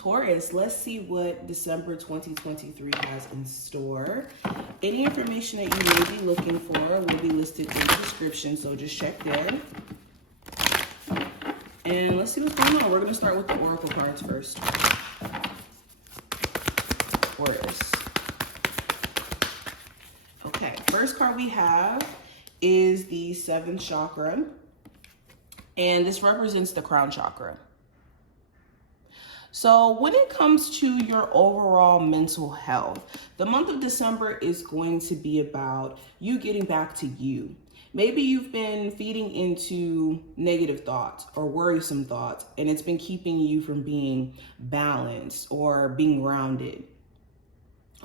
Taurus, let's see what December 2023 has in store. Any information that you may be looking for will be listed in the description, so just check there. And let's see what's going on. We're going to start with the oracle cards first. Taurus. Okay, first card we have is the 7th chakra, and this represents the crown chakra. So when it comes to your overall mental health, the month of December is going to be about you getting back to you. Maybe you've been feeding into negative thoughts or worrisome thoughts, and it's been keeping you from being balanced or being grounded.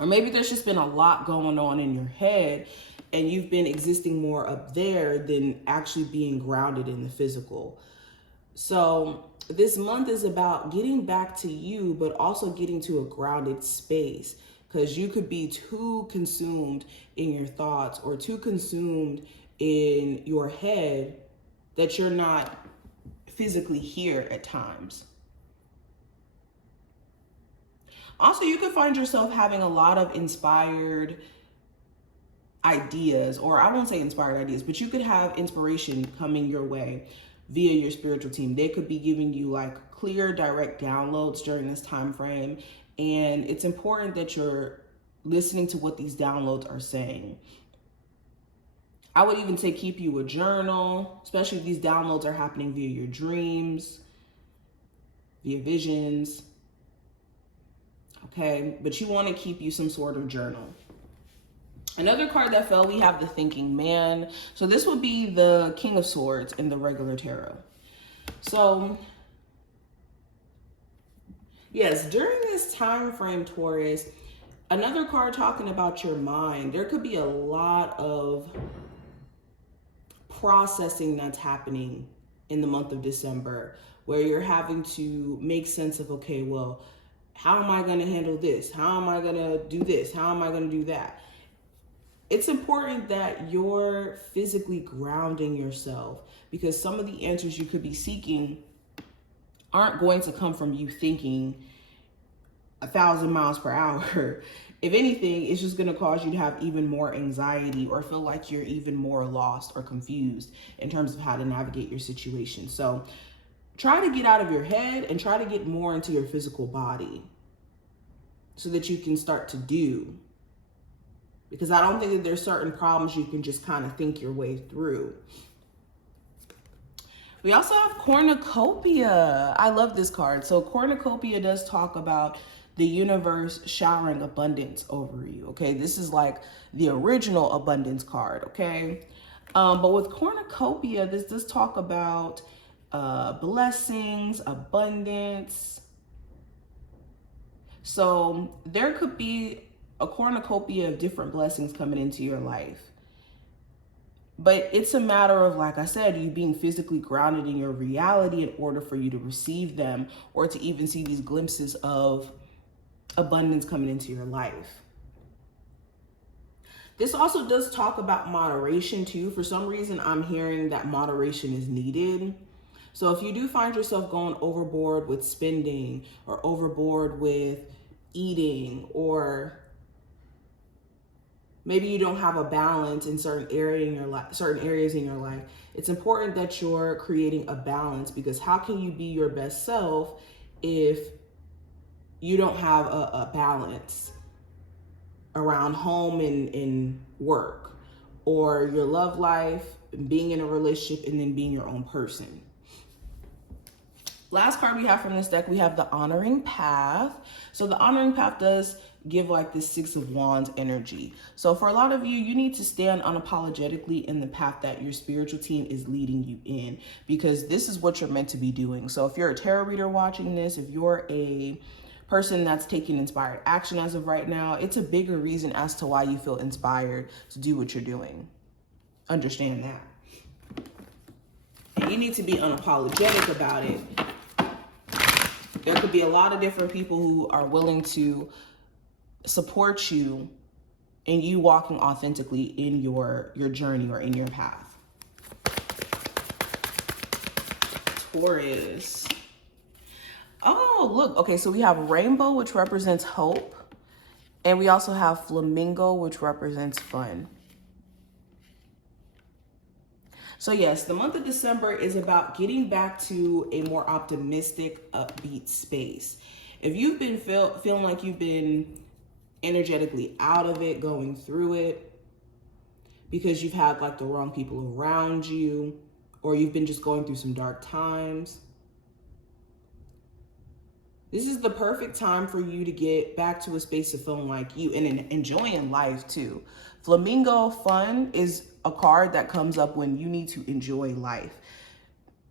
Or maybe there's just been a lot going on in your head, and you've been existing more up there than actually being grounded in the physical. So this month is about getting back to you, but also getting to a grounded space, because you could be too consumed in your thoughts or too consumed in your head that you're not physically here at times. Also, you could find yourself having a lot of inspired ideas, or I won't say inspired ideas, but you could have inspiration coming your way via your spiritual team. They could be giving you like clear, direct downloads during this time frame. And it's important that you're listening to what these downloads are saying. I would even say keep you a journal, especially if these downloads are happening via your dreams, via visions. Okay, but you want to keep you some sort of journal. Another card that fell, we have the Thinking Man. So this would be the King of Swords in the regular tarot. So yes, during this time frame, Taurus, another card talking about your mind, there could be a lot of processing that's happening in the month of December, where you're having to make sense of, okay, well, how am I going to handle this? How am I going to do this? How am I going to do that? It's important that you're physically grounding yourself, because some of the answers you could be seeking aren't going to come from you thinking 1,000 miles per hour. If anything, it's just going to cause you to have even more anxiety or feel like you're even more lost or confused in terms of how to navigate your situation. So try to get out of your head and try to get more into your physical body so that you can start to do. Because I don't think that there's certain problems you can just kind of think your way through. We also have Cornucopia. I love this card. So Cornucopia does talk about the universe showering abundance over you. Okay, this is like the original abundance card. Okay, but with Cornucopia, this does talk about blessings, abundance. So there could be a cornucopia of different blessings coming into your life. But it's a matter of, like I said, you being physically grounded in your reality in order for you to receive them or to even see these glimpses of abundance coming into your life. This also does talk about moderation too. For some reason, I'm hearing that moderation is needed. So if you do find yourself going overboard with spending or overboard with eating, or maybe you don't have a balance in certain areas in your life, it's important that you're creating a balance, because how can you be your best self if you don't have a balance around home and work, or your love life, being in a relationship, and then being your own person? Last card we have from this deck, we have the Honoring Path. So the Honoring Path does give like this 6 of Wands energy. So for a lot of you, you need to stand unapologetically in the path that your spiritual team is leading you in, because this is what you're meant to be doing. So if you're a tarot reader watching this, if you're a person that's taking inspired action as of right now, it's a bigger reason as to why you feel inspired to do what you're doing. Understand that. And you need to be unapologetic about it. There could be a lot of different people who are willing to support you in you walking authentically in your journey or in your path. Taurus. Oh, look. Okay, so we have rainbow, which represents hope. And we also have flamingo, which represents fun. So yes, the month of December is about getting back to a more optimistic, upbeat space. If you've been feeling like you've been energetically out of it, going through it, because you've had like the wrong people around you, or you've been just going through some dark times, this is the perfect time for you to get back to a space of feeling like you and enjoying life too. Flamingo fun is a card that comes up when you need to enjoy life.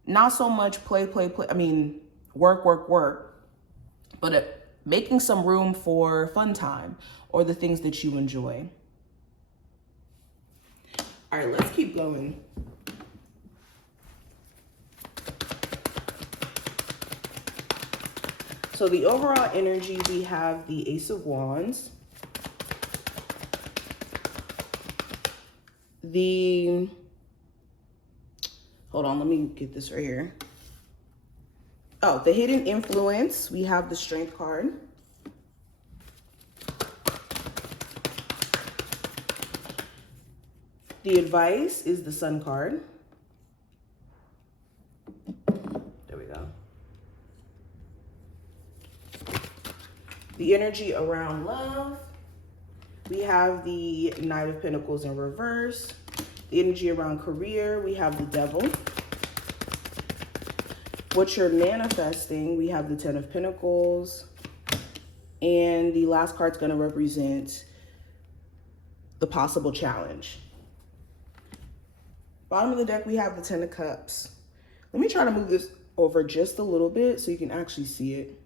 Not so much play. I mean, work, but making some room for fun time or the things that you enjoy. All right, let's keep going. So the overall energy, we have the Ace of Wands. Hold on, let me get this right here. Oh, the hidden influence, we have the Strength card. The advice is the Sun card. There we go. The energy around love, we have the Knight of Pentacles in reverse. The energy around career, we have the Devil. What you're manifesting, we have the Ten of Pentacles. And the last card's going to represent the possible challenge. Bottom of the deck, we have the Ten of Cups. Let me try to move this over just a little bit so you can actually see it.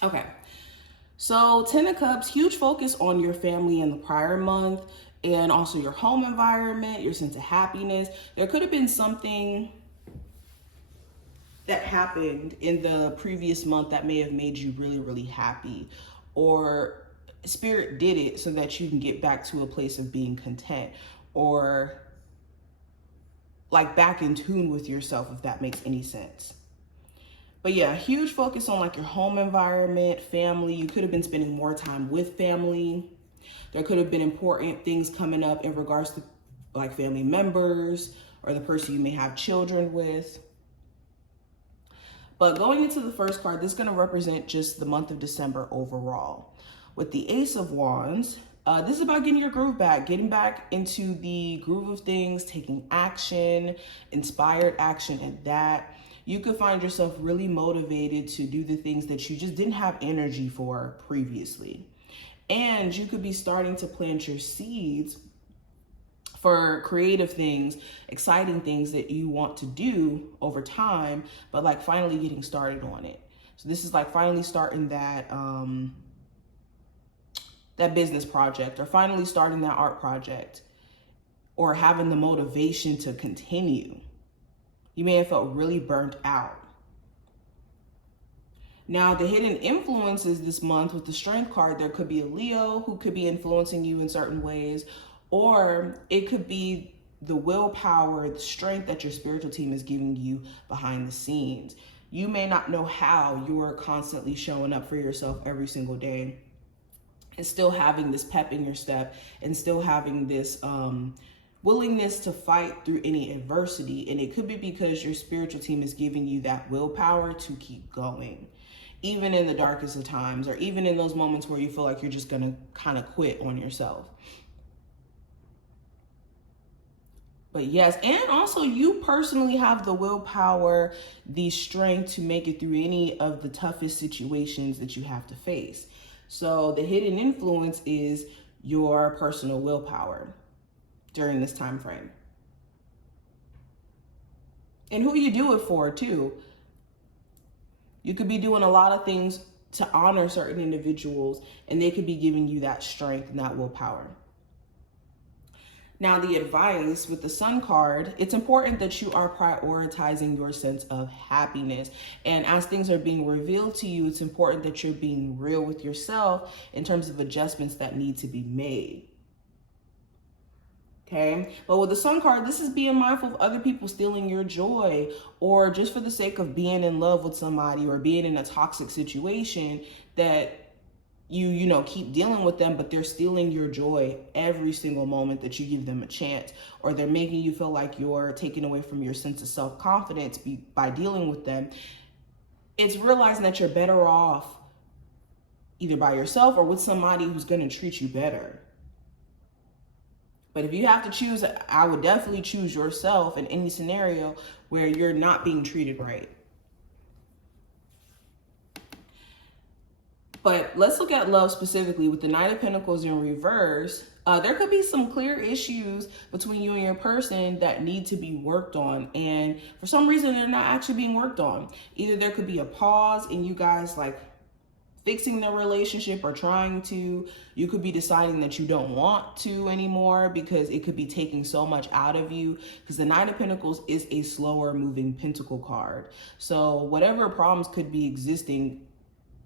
Okay, so Ten of Cups, huge focus on your family in the prior month and also your home environment, your sense of happiness. There could have been something that happened in the previous month that may have made you really, really happy, or Spirit did it so that you can get back to a place of being content or like back in tune with yourself, if that makes any sense. But yeah, huge focus on like your home environment, family. You could have been spending more time with family. There could have been important things coming up in regards to like family members or the person you may have children with. But going into the first card, this is going to represent just the month of December overall. With the Ace of Wands, this is about getting your groove back, getting back into the groove of things, taking action, inspired action at that. You could find yourself really motivated to do the things that you just didn't have energy for previously. And you could be starting to plant your seeds for creative things, exciting things that you want to do over time, but like finally getting started on it. So this is like finally starting that that business project, or finally starting that art project, or having the motivation to continue. You may have felt really burnt out. Now, the hidden influences this month with the Strength card, there could be a Leo who could be influencing you in certain ways, or it could be the willpower, the strength that your spiritual team is giving you behind the scenes. You may not know how you are constantly showing up for yourself every single day and still having this pep in your step and still having this willingness to fight through any adversity. And it could be because your spiritual team is giving you that willpower to keep going, even in the darkest of times, or even in those moments where you feel like you're just gonna kind of quit on yourself. But yes, and also you personally have the willpower, the strength to make it through any of the toughest situations that you have to face. So the hidden influence is your personal willpower during this time frame. And who you do it for too. You could be doing a lot of things to honor certain individuals, and they could be giving you that strength and that willpower. Now, the advice with the Sun card, it's important that you are prioritizing your sense of happiness. And as things are being revealed to you, it's important that you're being real with yourself in terms of adjustments that need to be made. Okay, but with the Sun card, this is being mindful of other people stealing your joy, or just for the sake of being in love with somebody or being in a toxic situation that you know, keep dealing with them, but they're stealing your joy every single moment that you give them a chance, or they're making you feel like you're taking away from your sense of self-confidence by dealing with them. It's realizing that you're better off either by yourself or with somebody who's going to treat you better. But if you have to choose, I would definitely choose yourself in any scenario where you're not being treated right. But let's look at love specifically with the Knight of Pentacles in reverse. There could be some clear issues between you and your person that need to be worked on. And for some reason, they're not actually being worked on. Either there could be a pause in you guys like fixing their relationship or trying to. You could be deciding that you don't want to anymore because it could be taking so much out of you, because the Knight of Pentacles is a slower moving pentacle card. So whatever problems could be existing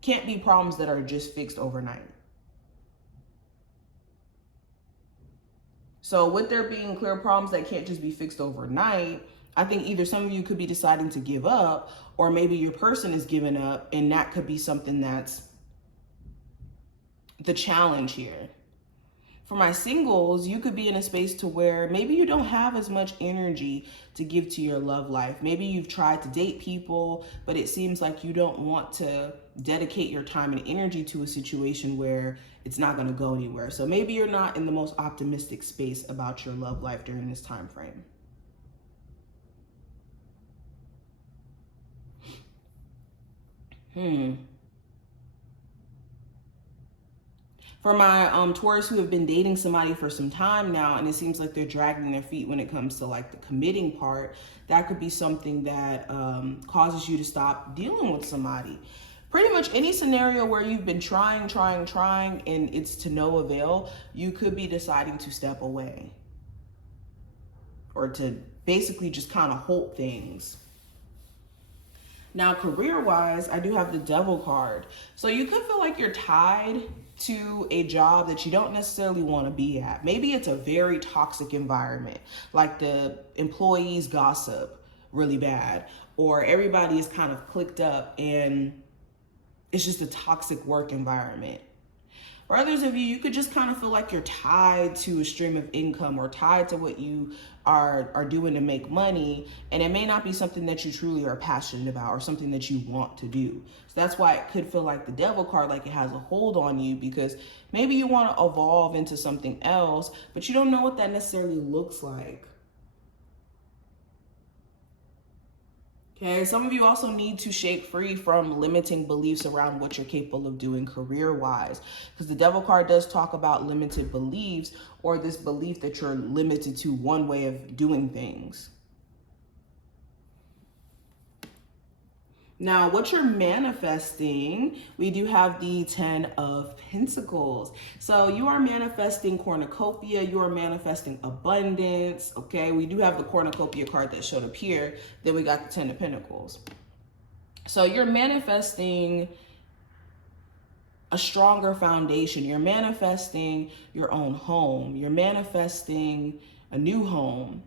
can't be problems that are just fixed overnight. So with there being clear problems that can't just be fixed overnight, I think either some of you could be deciding to give up, or maybe your person is giving up, and that could be something that's the challenge here. For my singles, you could be in a space to where maybe you don't have as much energy to give to your love life. Maybe you've tried to date people, but it seems like you don't want to dedicate your time and energy to a situation where it's not going to go anywhere. So maybe you're not in the most optimistic space about your love life during this time frame. For my Taurus who have been dating somebody for some time now, and it seems like they're dragging their feet when it comes to like the committing part, that could be something that causes you to stop dealing with somebody. Pretty much any scenario where you've been trying, and it's to no avail, you could be deciding to step away. Or to basically just kind of hold things. Now, career-wise, I do have the Devil card. So you could feel like you're tied to a job that you don't necessarily want to be at. Maybe it's a very toxic environment, like the employees gossip really bad, or everybody is kind of clicked up and it's just a toxic work environment. For others of you, you could just kind of feel like you're tied to a stream of income or tied to what you are doing to make money, and it may not be something that you truly are passionate about or something that you want to do. So that's why it could feel like the Devil card, like it has a hold on you, because maybe you want to evolve into something else, but you don't know what that necessarily looks like. Okay, some of you also need to shake free from limiting beliefs around what you're capable of doing career-wise, because the Devil card does talk about limited beliefs, or this belief that you're limited to one way of doing things. Now, what you're manifesting, we do have the 10 of Pentacles. So you are manifesting cornucopia, you are manifesting abundance, okay? We do have the cornucopia card that showed up here. Then we got the 10 of Pentacles. So you're manifesting a stronger foundation. You're manifesting your own home. You're manifesting a new home.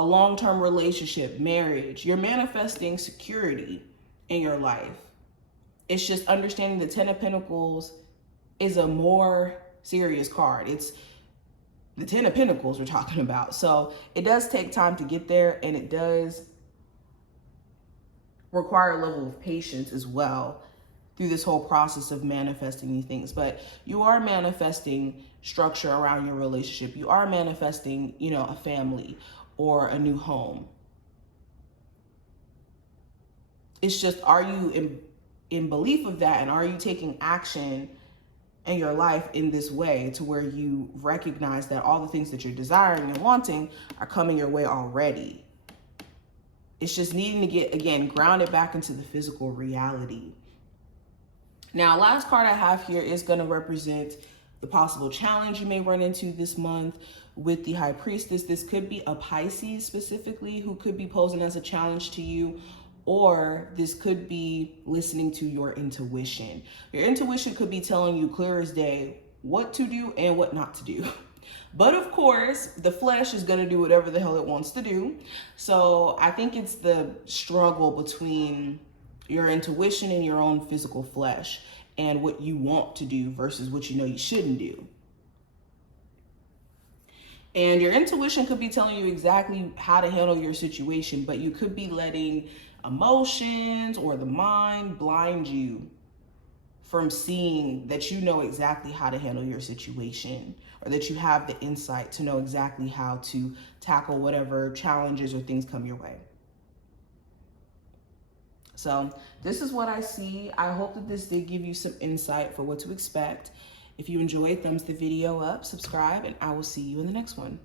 A long-term relationship, marriage. You're manifesting security in your life. It's just understanding the 10 of Pentacles is a more serious card. It's the 10 of Pentacles we're talking about. So it does take time to get there, and it does require a level of patience as well through this whole process of manifesting these things. But you are manifesting structure around your relationship. You are manifesting, you know, a family or a new home. It's just, are you in belief of that, and are you taking action in your life in this way to where you recognize that all the things that you're desiring and wanting are coming your way already? It's just needing to get, again, grounded back into the physical reality. Now, last card I have here is going to represent the possible challenge you may run into this month with the High Priestess. This could be a Pisces specifically who could be posing as a challenge to you, or this could be listening to your intuition. Your intuition could be telling you clear as day what to do and what not to do. But of course, the flesh is going to do whatever the hell it wants to do. So I think it's the struggle between your intuition and your own physical flesh and what you want to do versus what you know you shouldn't do. And your intuition could be telling you exactly how to handle your situation, but you could be letting emotions or the mind blind you from seeing that you know exactly how to handle your situation, or that you have the insight to know exactly how to tackle whatever challenges or things come your way. So this is what I see. I hope that this did give you some insight for what to expect. If you enjoyed, thumbs the video up, subscribe, and I will see you in the next one.